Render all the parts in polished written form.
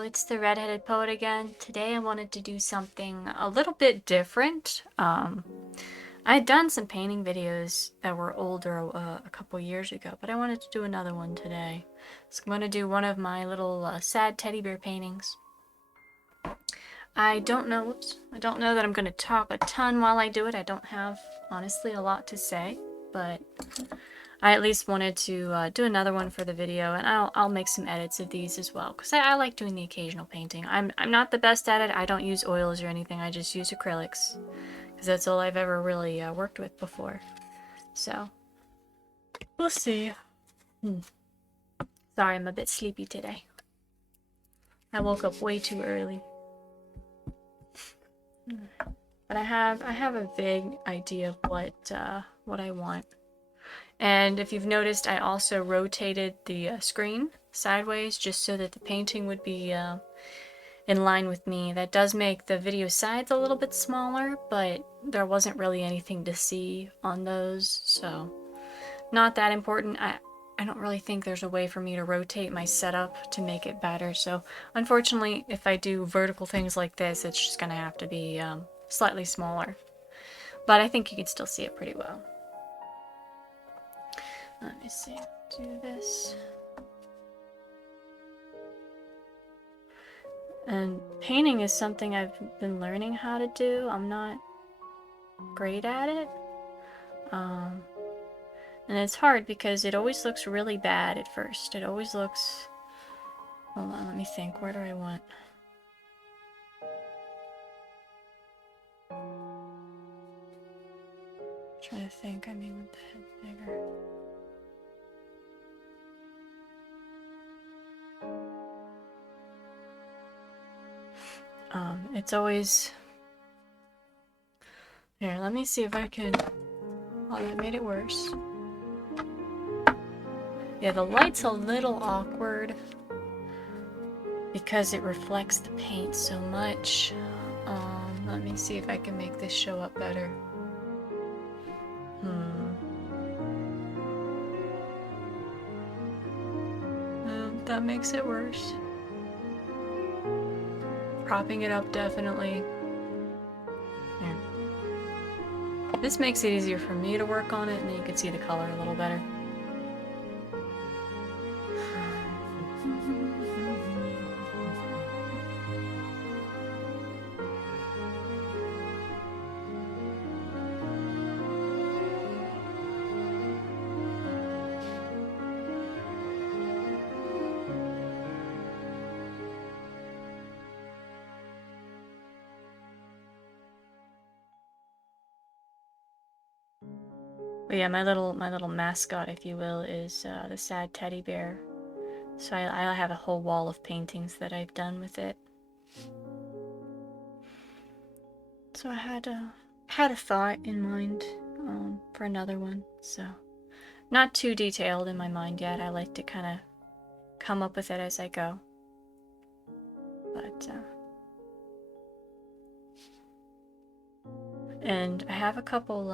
Hello, it's the Redheaded Poet again. Today I wanted to do something a little bit different. I had done some painting videos that were older a couple years ago, but I wanted to do another one today. So I'm going to do one of my little sad teddy bear paintings. I don't know that I'm going to talk a ton while I do it. I don't have, honestly, a lot to say, but I at least wanted to do another one for the video, and I'll make some edits of these as well, because I like doing the occasional painting. I'm not the best at it. I don't use oils or anything. I just use acrylics, because that's all I've ever really worked with before. So, we'll see. Sorry, I'm a bit sleepy today. I woke up way too early. But I have a vague idea of what I want. And if you've noticed, I also rotated the screen sideways just so that the painting would be in line with me. That does make the video sides a little bit smaller, but there wasn't really anything to see on those, so not that important. I don't really think there's a way for me to rotate my setup to make it better, so unfortunately, if I do vertical things like this, it's just gonna have to be slightly smaller. But I think you can still see it pretty well. Let me see, do this. And painting is something I've been learning how to do. I'm not great at it. And it's hard because it always looks really bad at first. It always looks... Hold on, let me think. Where do I want? I'm trying to think. I mean, with the head bigger. It's always... Here, let me see if I can... Oh, that made it worse. Yeah, the light's a little awkward because it reflects the paint so much. Let me see if I can make this show up better. That makes it worse. Propping it up, definitely. Here. This makes it easier for me to work on it, and then you can see the color a little better. But yeah, my little mascot, if you will, is the sad teddy bear. So I have a whole wall of paintings that I've done with it. So I had a thought in mind for another one. So not too detailed in my mind yet. I like to kind of come up with it as I go. But and I have a couple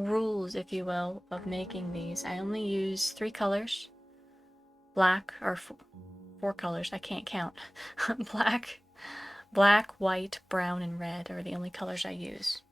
rules, if you will, of making these. I only use 3 colors. Black, or 4 colors, I can't count. Black, white, brown, and red are the only colors I use.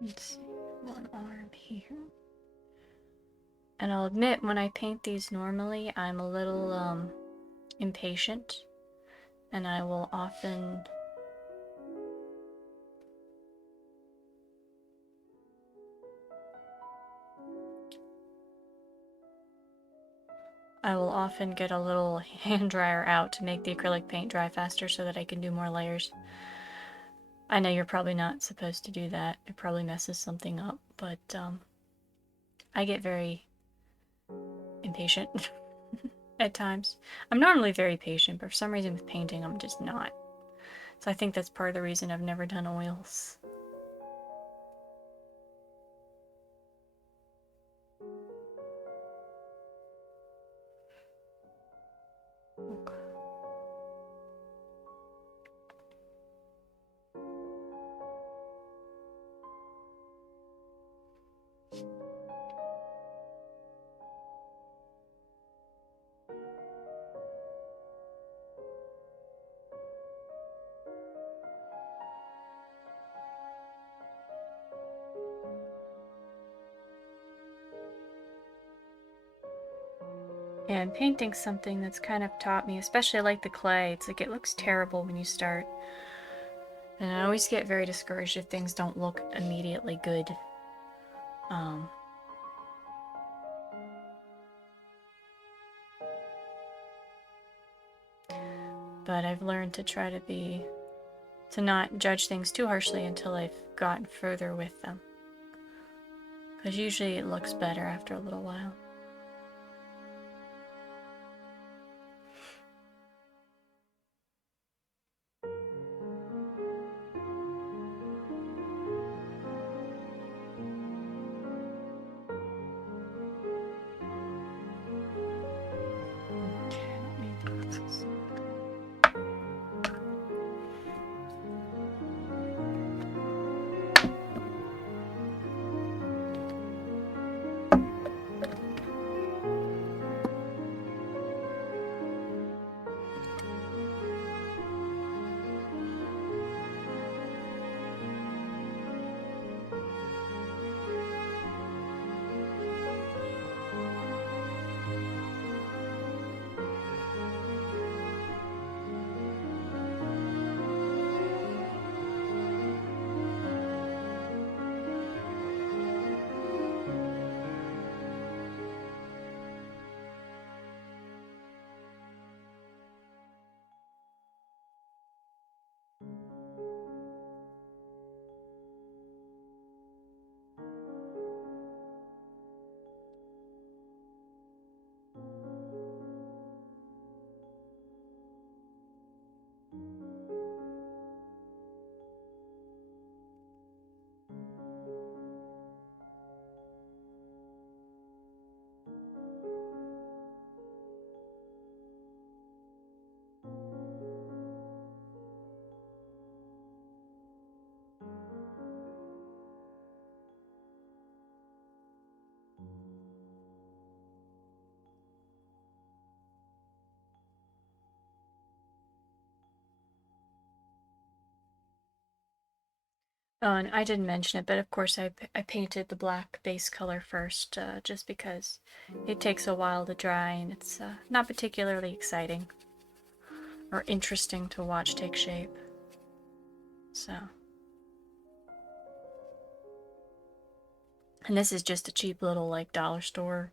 Let's see, one arm here. And I'll admit, when I paint these normally, I'm a little impatient, and I will often get a little hand dryer out to make the acrylic paint dry faster so that I can do more layers. I know you're probably not supposed to do that. It probably messes something up, but I get very impatient. at times. I'm normally very patient, but for some reason with painting, I'm just not. So I think that's part of the reason I've never done oils. Okay. And painting's something that's kind of taught me, especially I like the clay. It's like it looks terrible when you start. And I always get very discouraged if things don't look immediately good. But I've learned to try to not judge things too harshly until I've gotten further with them. Because usually it looks better after a little while. Oh, and I didn't mention it, but of course I painted the black base color first, just because it takes a while to dry and it's not particularly exciting or interesting to watch take shape. So. And this is just a cheap little like dollar store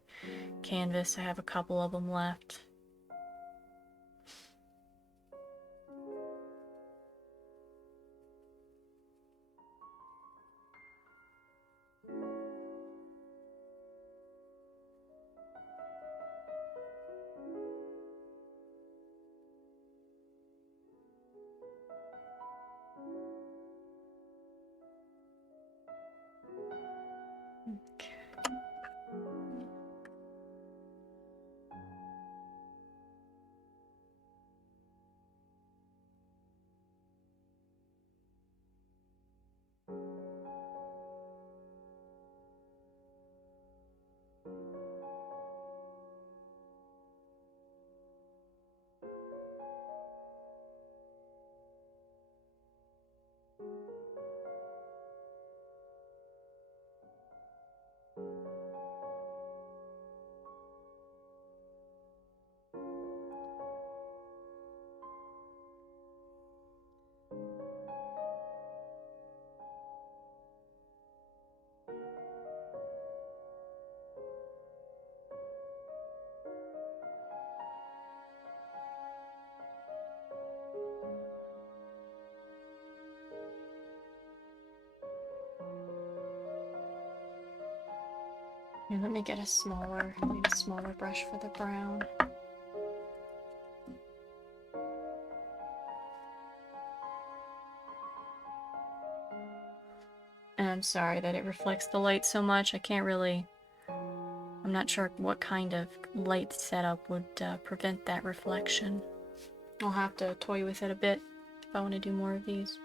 canvas. I have a couple of them left. Okay. Here, let me get a smaller brush for the brown. I'm sorry that it reflects the light so much. I can't really... I'm not sure what kind of light setup would prevent that reflection. I'll have to toy with it a bit if I want to do more of these.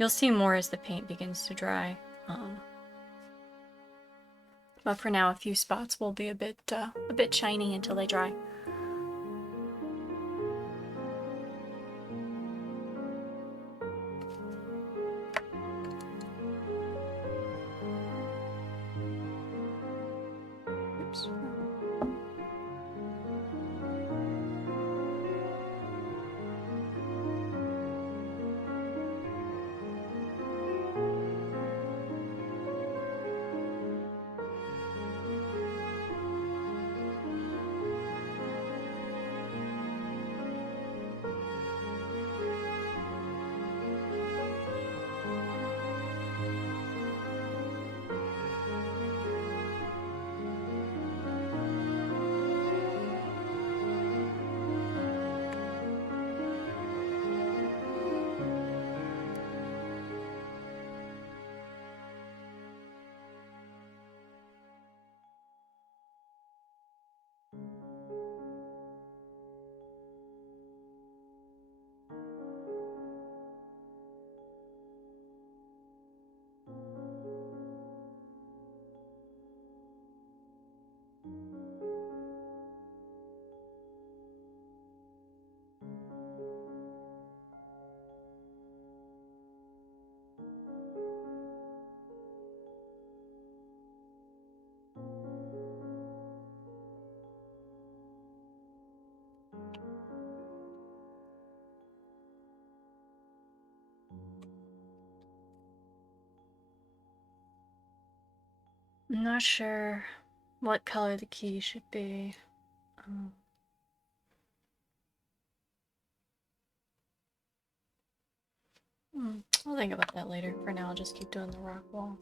You'll see more as the paint begins to dry. But for now, a few spots will be a bit shiny until they dry. Oops. I'm not sure what color the key should be. I'll think about that later. For now, I'll just keep doing the rock wall.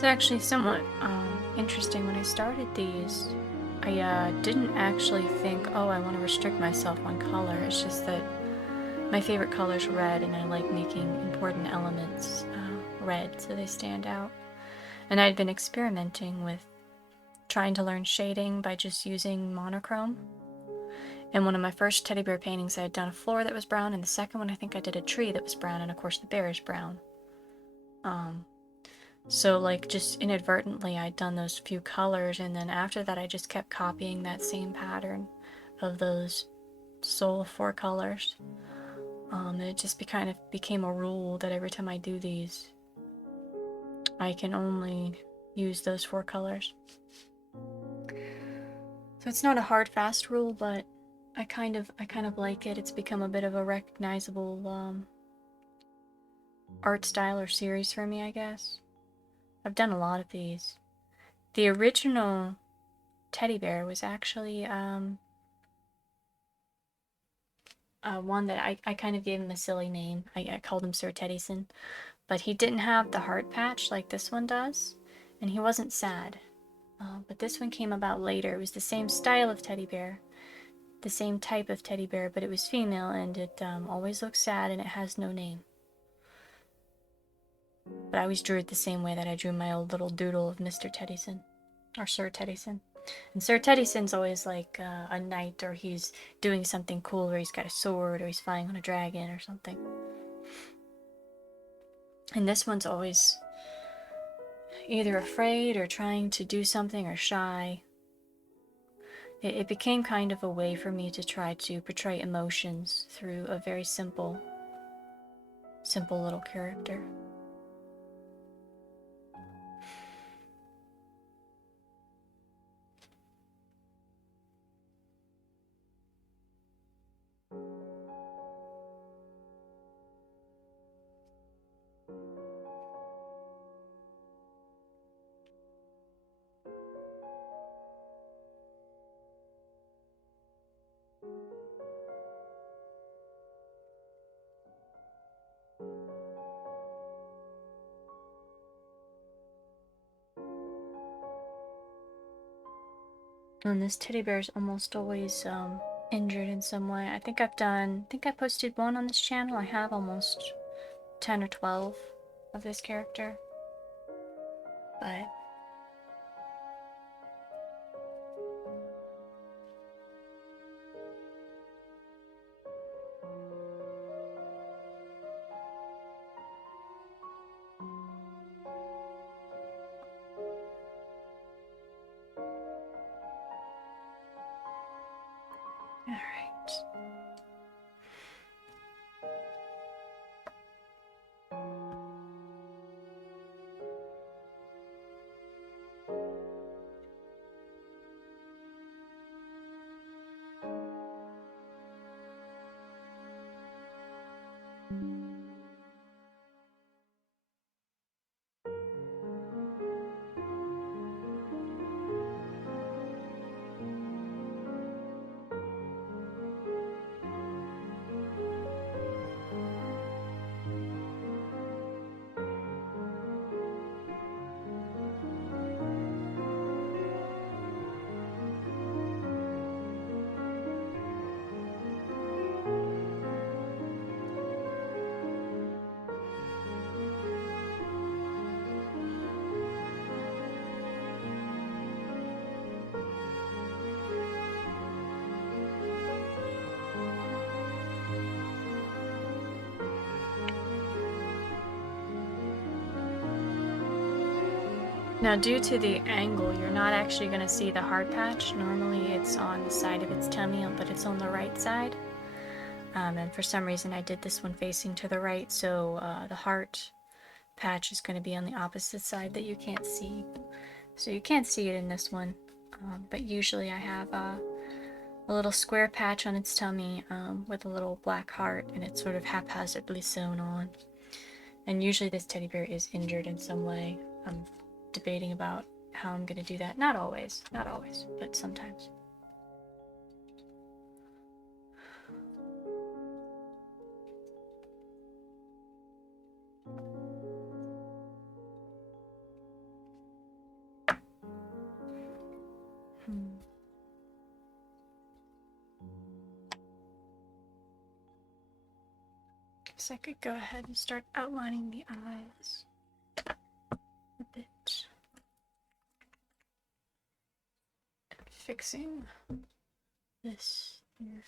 It's actually somewhat interesting. When I started these, I didn't actually think, oh, I want to restrict myself on color. It's just that my favorite color is red, and I like making important elements red so they stand out. And I'd been experimenting with trying to learn shading by just using monochrome. And one of my first teddy bear paintings, I had done a floor that was brown, and the second one, I think I did a tree that was brown, and of course the bear is brown. So like just inadvertently I'd done those few colors, and then after that I just kept copying that same pattern of those sole 4 colors. And it just kind of became a rule that every time I do these, I can only use those 4 colors. So it's not a hard fast rule, but I kind of like it. It's become a bit of a recognizable art style or series for me, I guess. I've done a lot of these. The original teddy bear was actually one that I kind of gave him a silly name. I called him Sir Teddyson, but he didn't have the heart patch like this one does, and he wasn't sad. But this one came about later. It was the same style of teddy bear, the same type of teddy bear, but it was female, and it always looks sad, and it has no name. But I always drew it the same way that I drew my old little doodle of Mr. Teddyson, or Sir Teddyson. And Sir Teddyson's always like a knight, or he's doing something cool where he's got a sword, or he's flying on a dragon or something. And this one's always either afraid or trying to do something or shy. It became kind of a way for me to try to portray emotions through a very simple little character. And this teddy bear is almost always injured in some way. I think I posted one on this channel. I have almost 10 or 12 of this character. But alright. Now, due to the angle, you're not actually going to see the heart patch. Normally it's on the side of its tummy, but it's on the right side. And for some reason I did this one facing to the right, so the heart patch is going to be on the opposite side that you can't see. So you can't see it in this one, but usually I have a little square patch on its tummy with a little black heart, and it's sort of haphazardly sewn on. And usually this teddy bear is injured in some way. I'm debating about how I'm going to do that. Not always, but sometimes. guess I could go ahead and start outlining the eyes a bit. And fixing this here.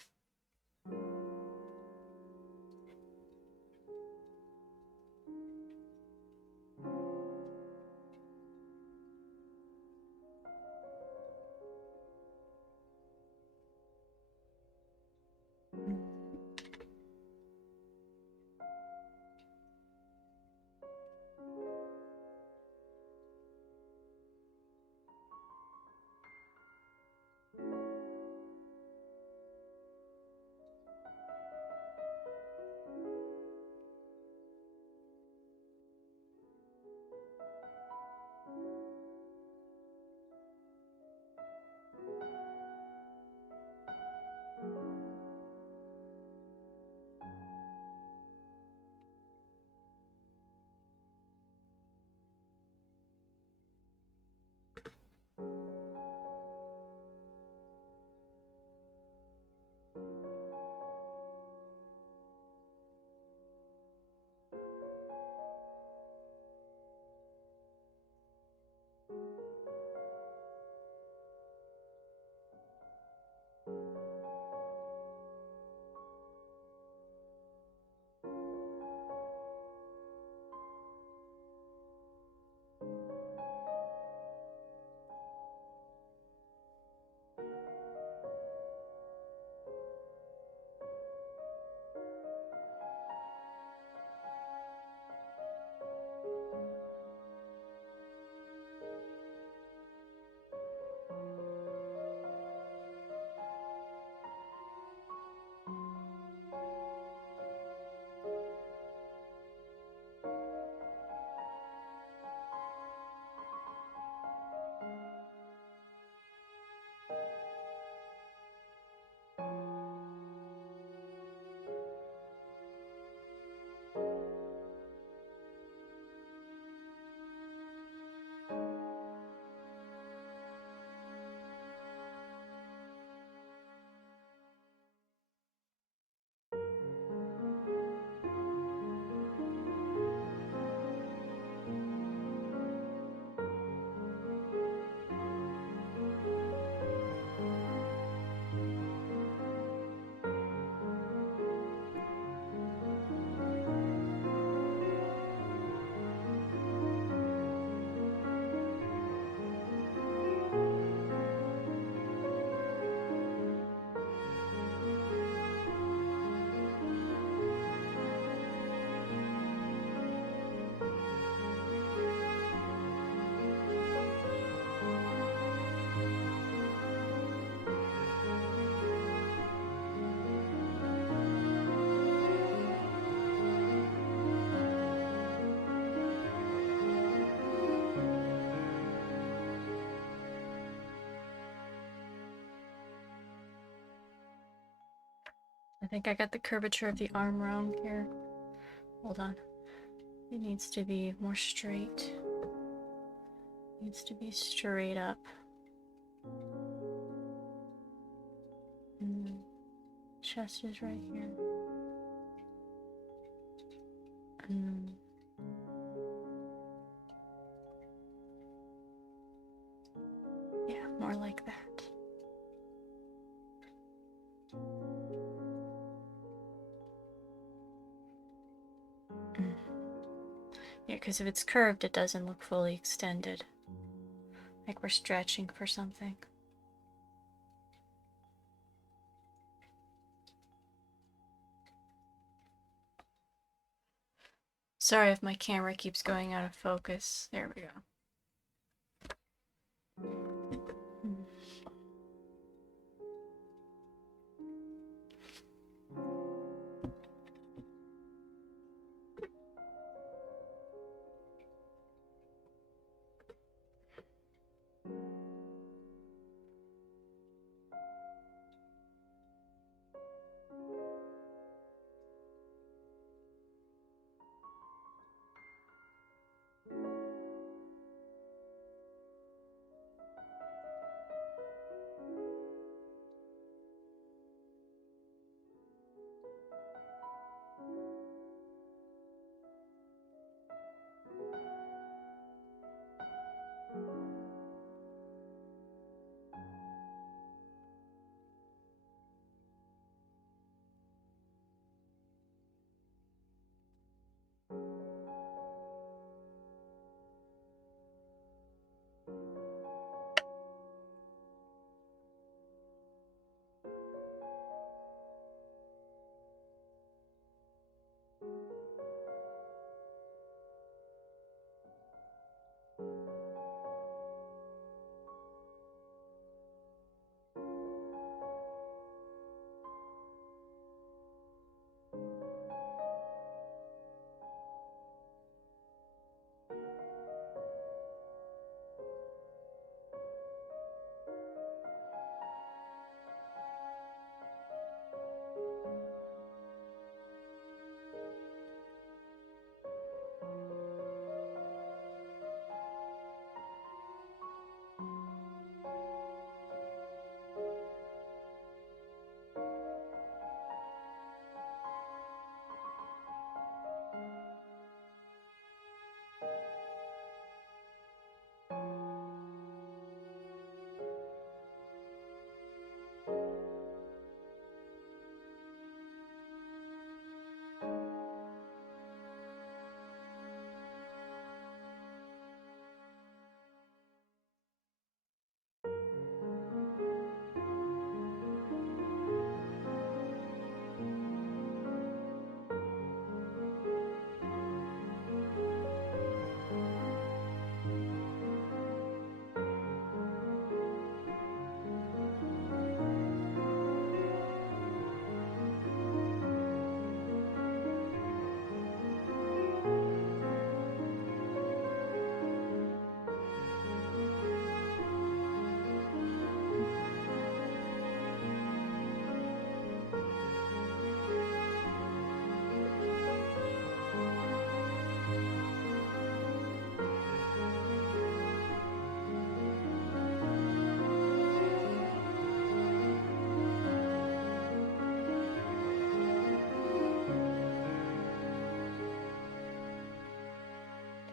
I think I got the curvature of the arm wrong here. Hold on. It needs to be more straight. It needs to be straight up. And chest is right here. And yeah, more like that. Yeah, because if it's curved, it doesn't look fully extended. Like we're stretching for something. Sorry if my camera keeps going out of focus. There we go.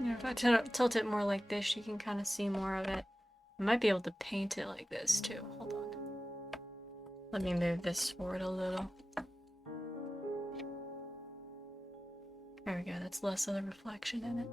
Yeah, if I tilt it more like this, you can kind of see more of it. I might be able to paint it like this too. Hold on. Let me move this forward a little. There we go, that's less of the reflection in it.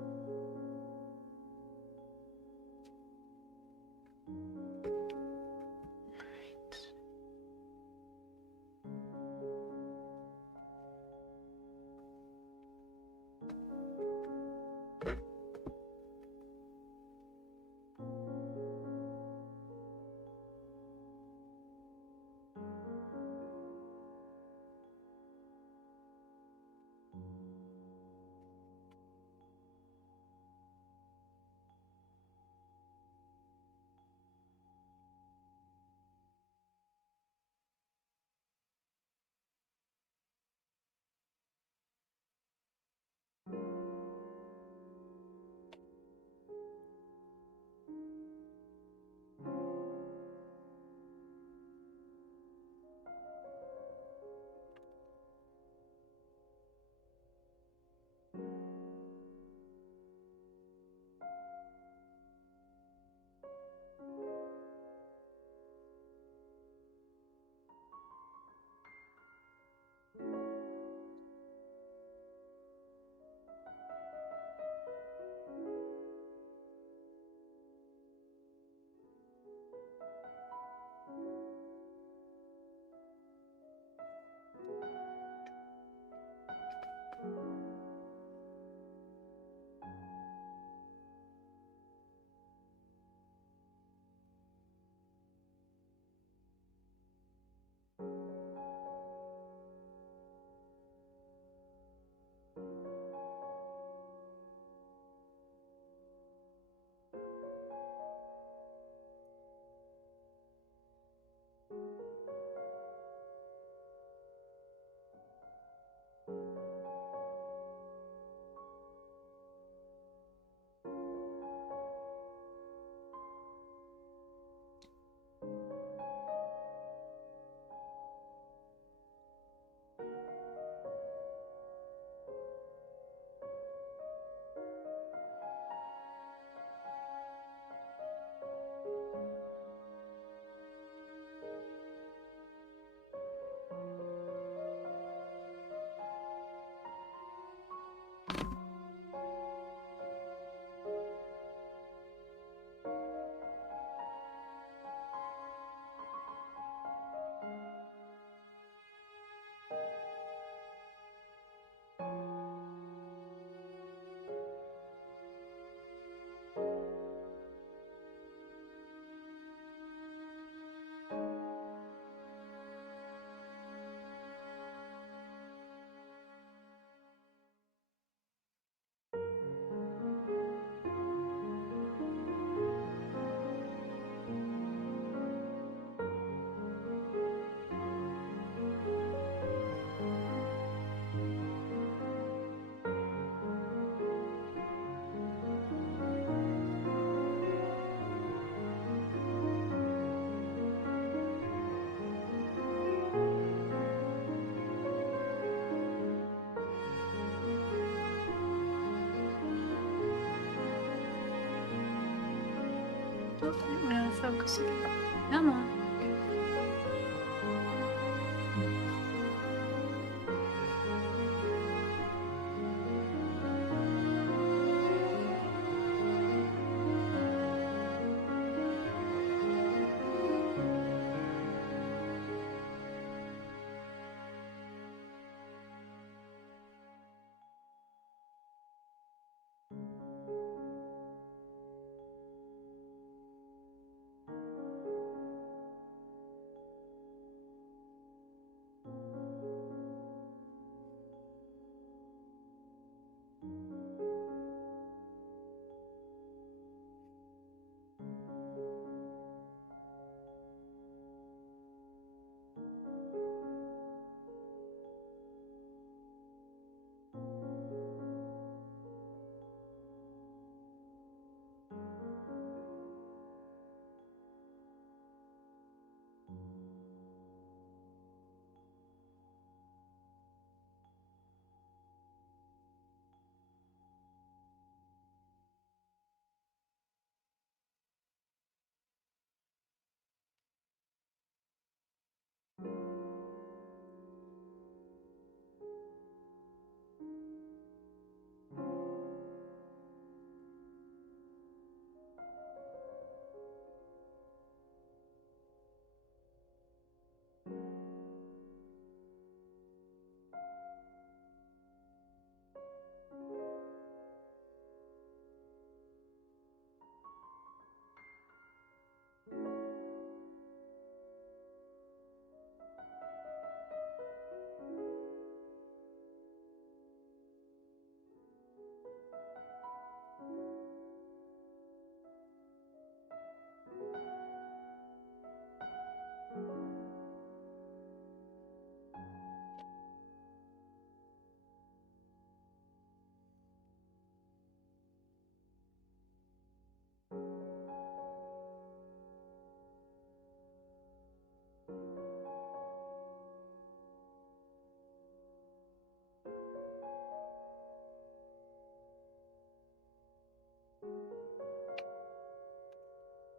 Oh, it went out of focus again. Come on.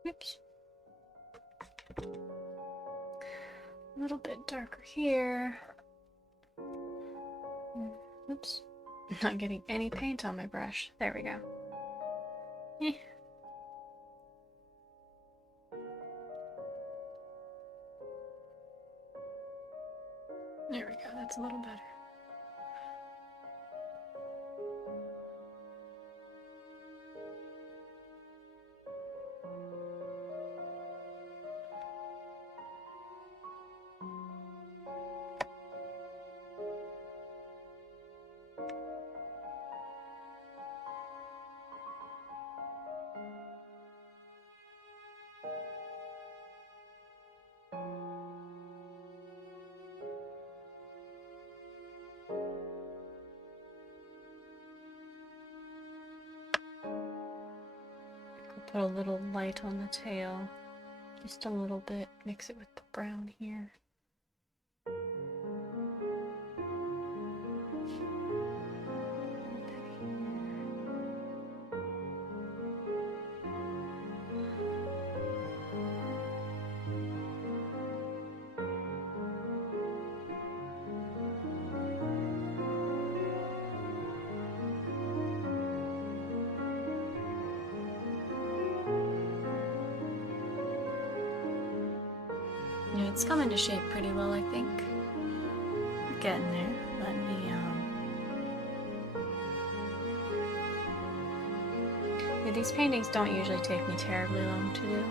Oops. A little bit darker here. Oops. Not getting any paint on my brush. There we go. Eh. There we go, that's a little better. Put a little light on the tail. Just a little bit. Mix it with the brown here. Yeah, it's coming to shape pretty well, I think. We're getting there. Let me, Yeah, these paintings don't usually take me terribly long to do.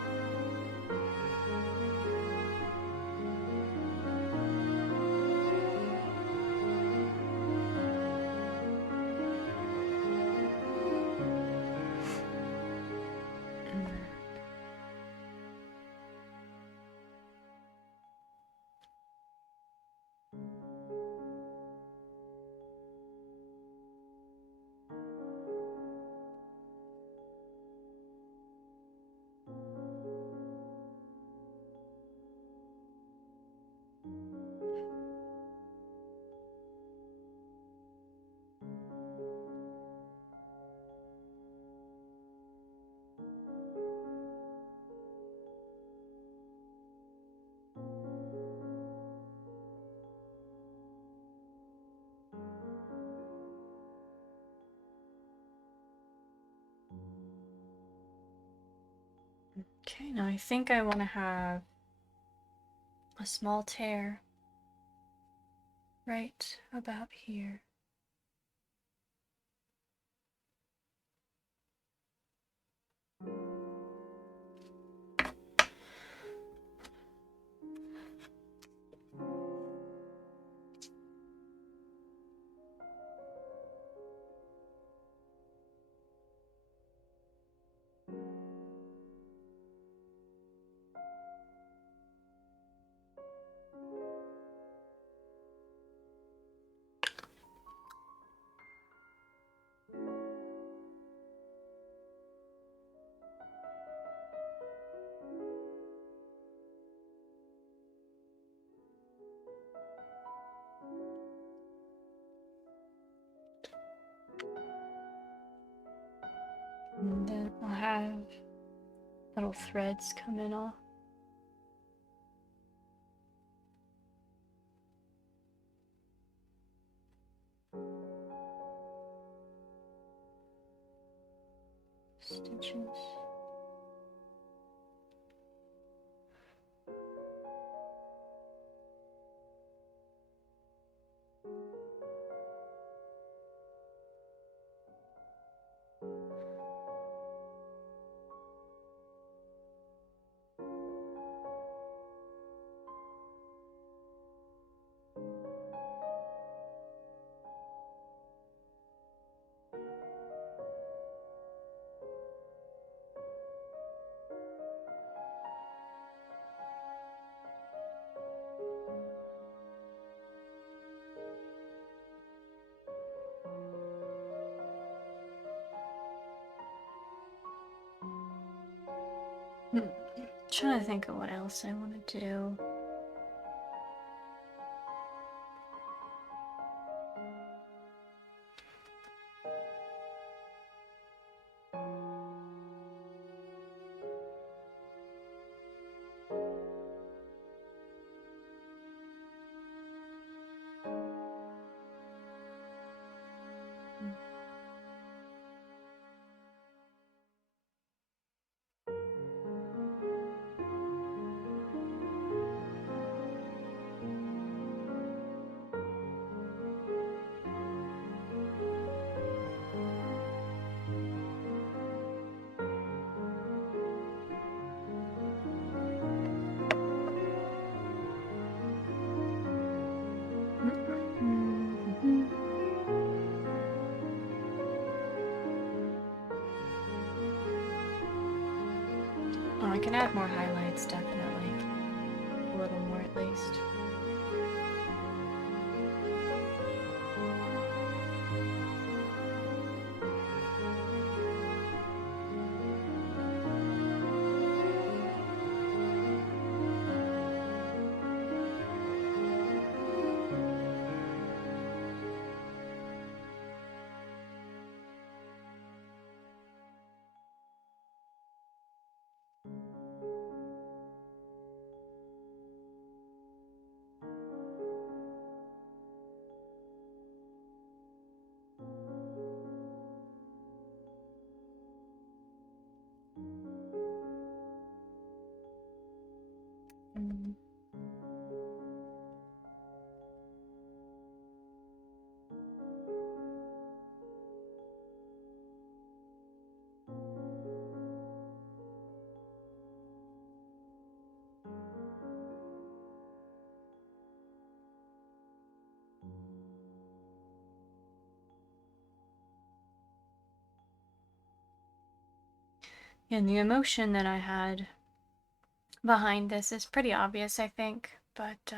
Okay, now I think I want to have a small tear right about here. And then I'll have little threads coming off. Stitches. Trying to think of what else I want to do. I can add more highlights, definitely. A little more at least. Mm. And the emotion that I had behind this is pretty obvious, I think, but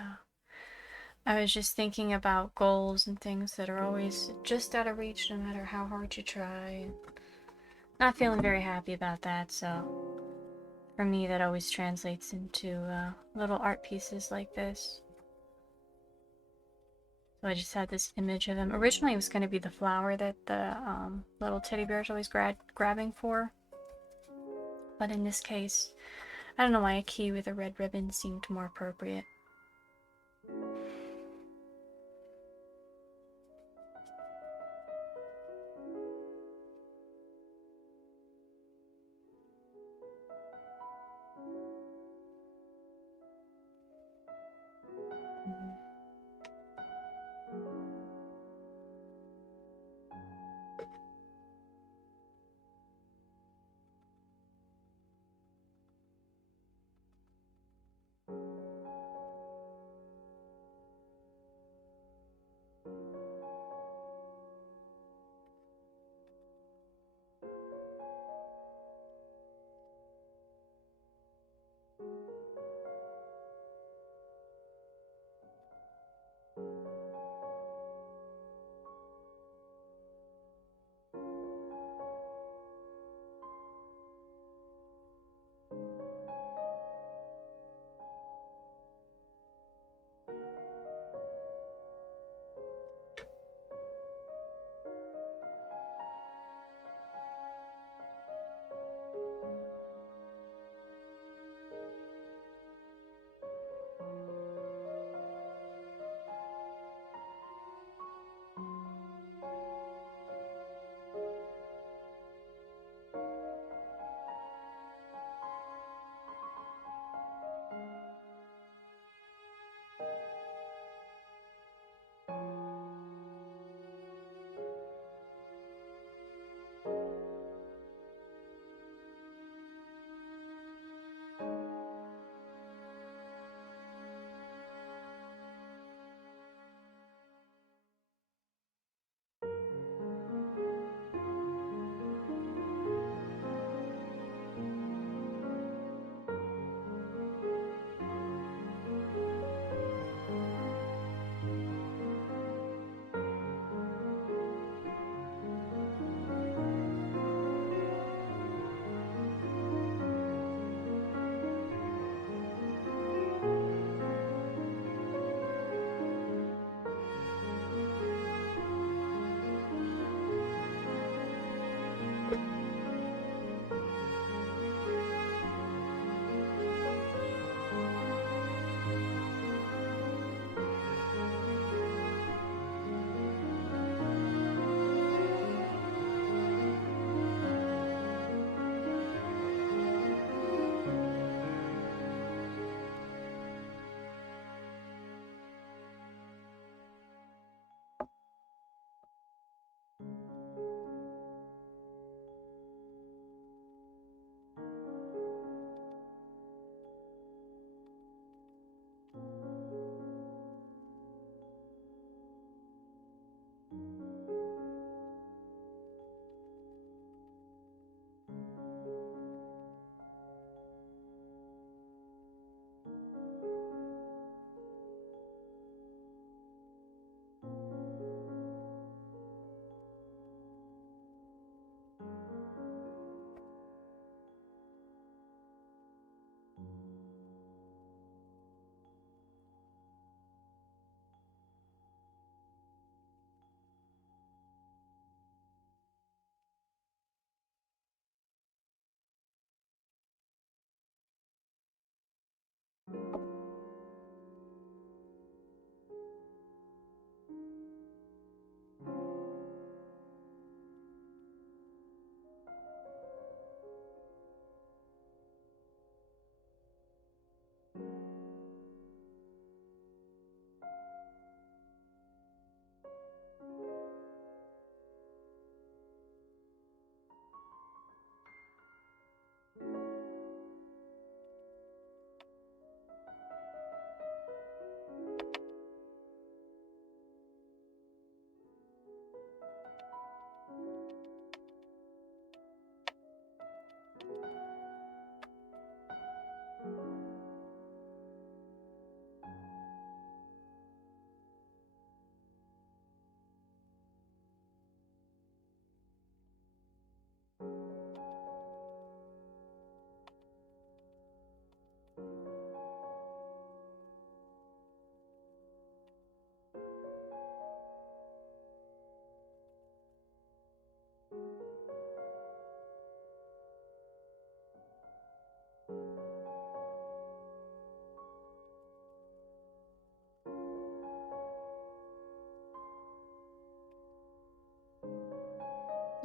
I was just thinking about goals and things that are always just out of reach no matter how hard you try. Not feeling very happy about that, so for me that always translates into little art pieces like this. So I just had this image of him. Originally it was going to be the flower that the little teddy bear is always grabbing for. But in this case, I don't know why a key with a red ribbon seemed more appropriate.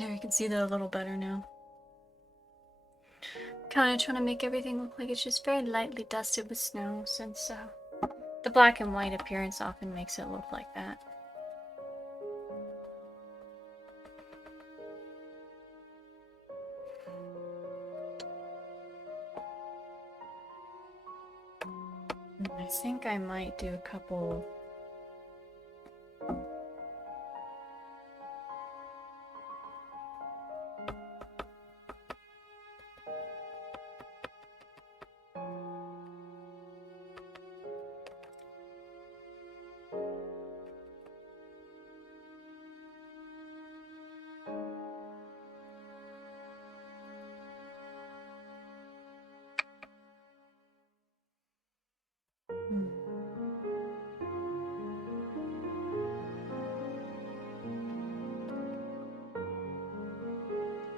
There, you can see that a little better now. Kind of trying to make everything look like it's just very lightly dusted with snow, since the black and white appearance often makes it look like that. I think I might do a couple.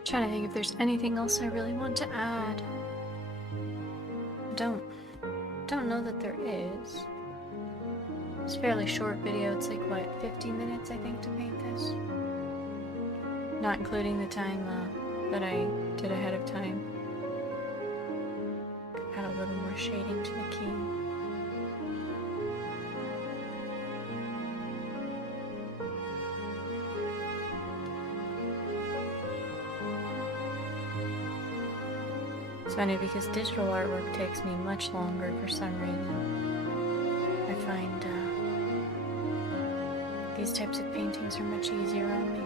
Trying to think if there's anything else I really want to add. Don't know that there is. It's a fairly short video. It's like, what, 15 minutes, I think, to paint this? Not including the time that I did ahead of time. Add a little more shading to the key. It's funny because digital artwork takes me much longer for some reason. I find these types of paintings are much easier on me.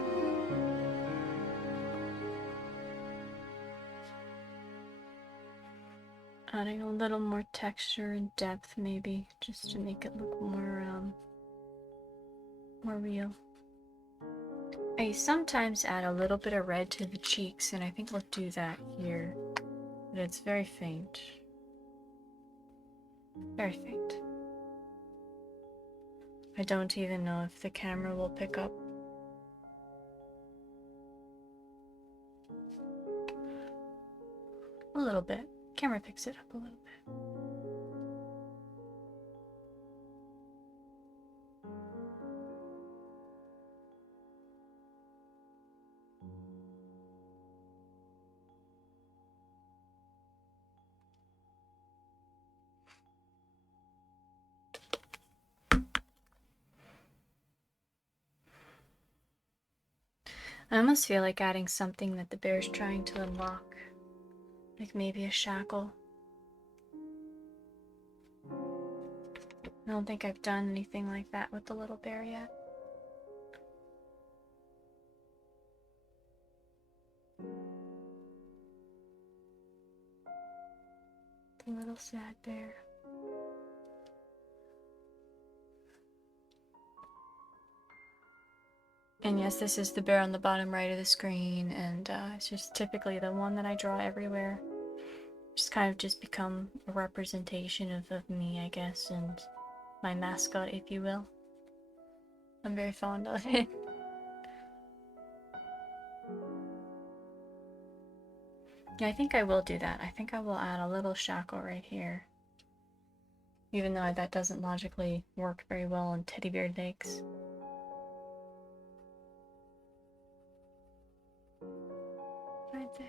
Adding a little more texture and depth, maybe, just to make it look more real. I sometimes add a little bit of red to the cheeks, and I think we'll do that here. But it's very faint. Very faint. I don't even know if the camera will pick up. A little bit. Camera picks it up a little bit. I almost feel like adding something that the bear's trying to unlock. Like maybe a shackle. I don't think I've done anything like that with the little bear yet. The little sad bear. And yes, this is the bear on the bottom right of the screen, and it's just typically the one that I draw everywhere. Just kind of just become a representation of me, I guess, and my mascot, if you will. I'm very fond of it. Yeah, I think I will do that. I think I will add a little shackle right here. Even though that doesn't logically work very well on teddy bear legs. Right there.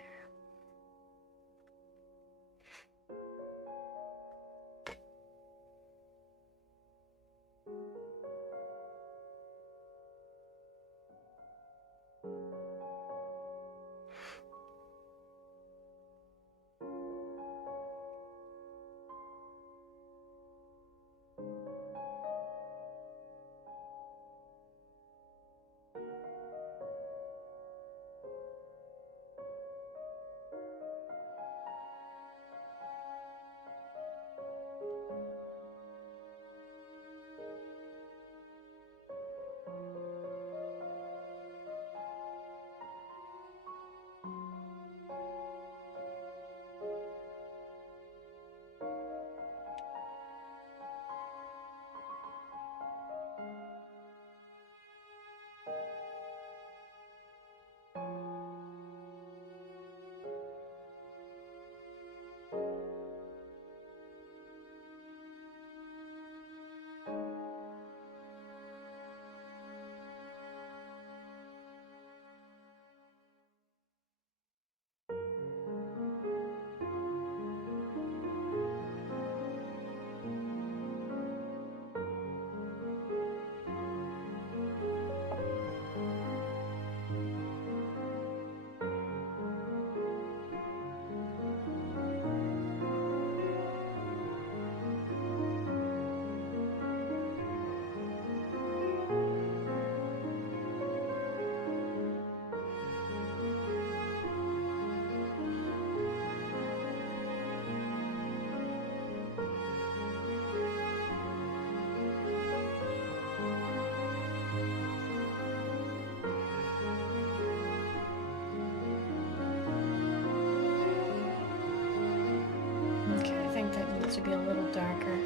needs to be a little darker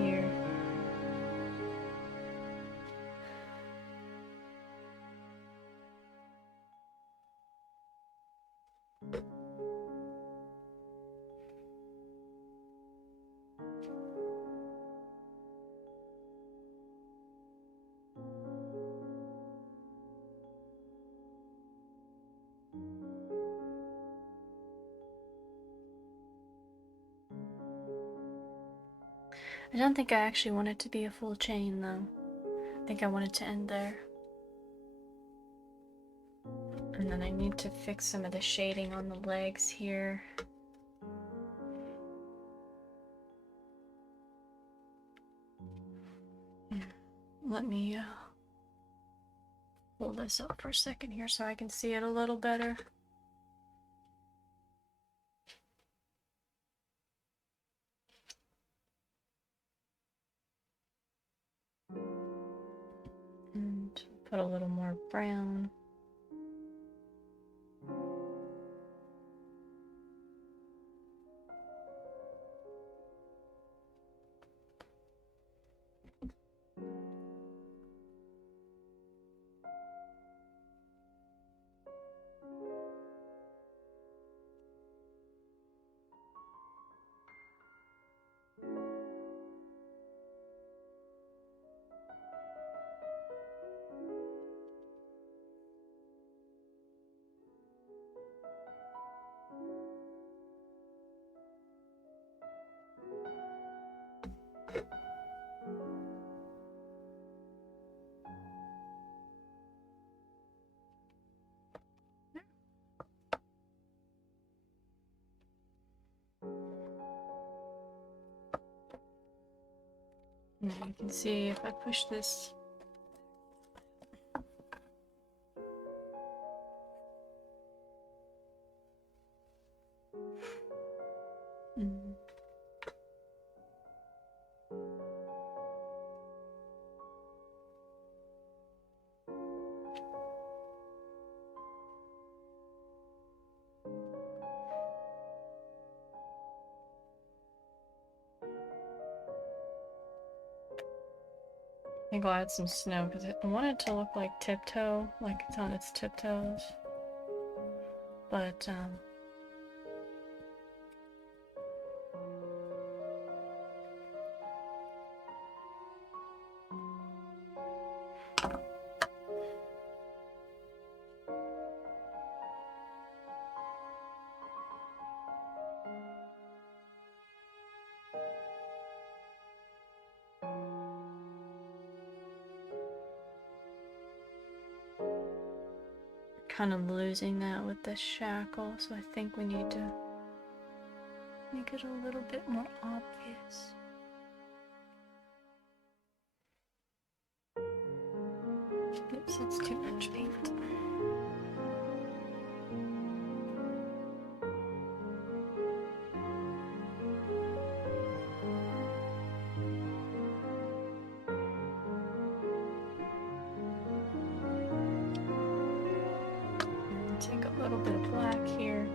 here. I don't think I actually want it to be a full chain though. I think I want it to end there. And then I need to fix some of the shading on the legs here. Let me hold this up for a second here so I can see it a little better. And put a little more brown. And you can see if I push this. I think I'll add some snow because I want it to look like Tiptoe, like it's on its tiptoes. But kind of losing that with the shackle, so I think we need to make it a little bit more obvious. Oops, that's too much paint. Take a little bit of black here.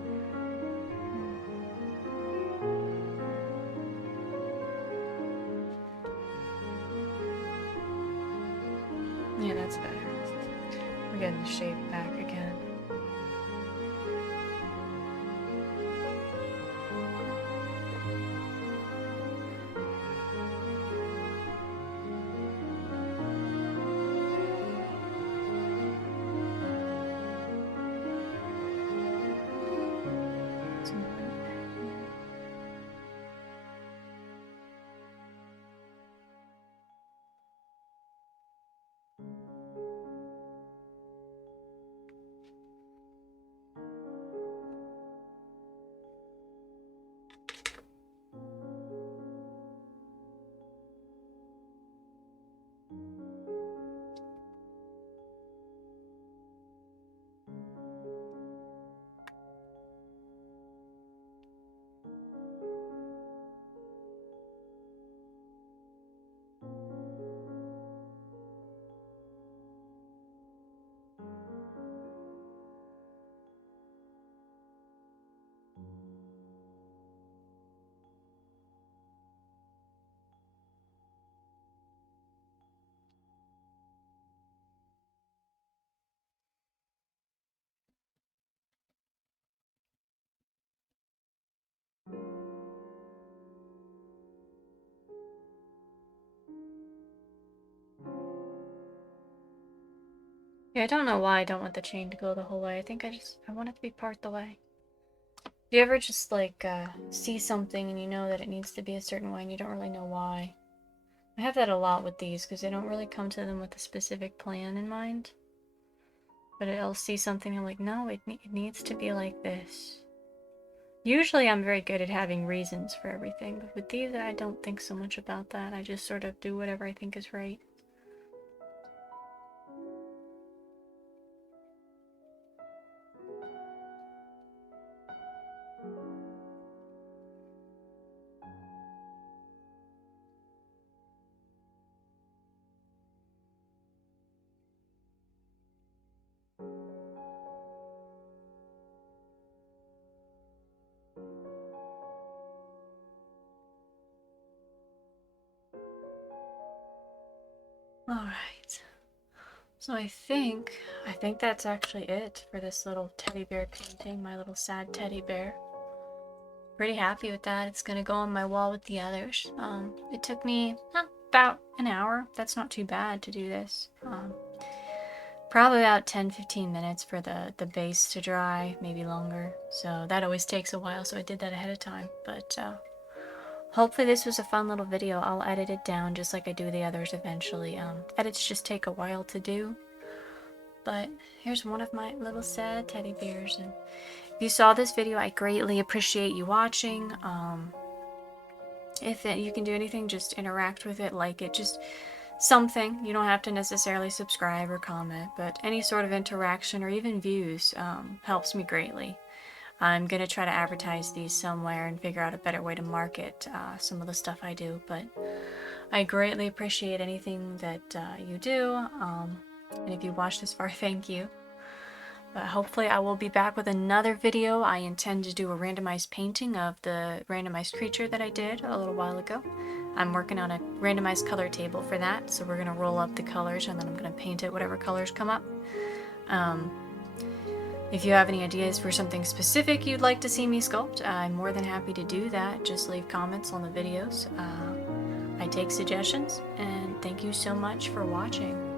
Yeah, that's better. We're getting the shape back again. Yeah, I don't know why I don't want the chain to go the whole way. I think I want it to be part the way. Do you ever just like see something and you know that it needs to be a certain way and you don't really know why? I have that a lot with these because I don't really come to them with a specific plan in mind. But I'll see something and I'm like, no, it needs to be like this. Usually I'm very good at having reasons for everything, but with these I don't think so much about that. I just sort of do whatever I think is right. Alright. So I think that's actually it for this little teddy bear painting, my little sad teddy bear. Pretty happy with that. It's gonna go on my wall with the others. It took me about an hour. That's not too bad to do this. Probably about 10-15 minutes for the base to dry, maybe longer. So that always takes a while, so I did that ahead of time. But hopefully this was a fun little video. I'll edit it down just like I do the others eventually. Edits just take a while to do. But here's one of my little sad teddy bears. And if you saw this video, I greatly appreciate you watching. If you can do anything, just interact with it, like it, just something. You don't have to necessarily subscribe or comment, but any sort of interaction or even views helps me greatly. I'm going to try to advertise these somewhere and figure out a better way to market some of the stuff I do, but I greatly appreciate anything that you do, and if you watched this far, thank you. But hopefully I will be back with another video. I intend to do a randomized painting of the randomized creature that I did a little while ago. I'm working on a randomized color table for that, so we're going to roll up the colors and then I'm going to paint it whatever colors come up. If you have any ideas for something specific you'd like to see me sculpt, I'm more than happy to do that. Just leave comments on the videos. I take suggestions, and thank you so much for watching.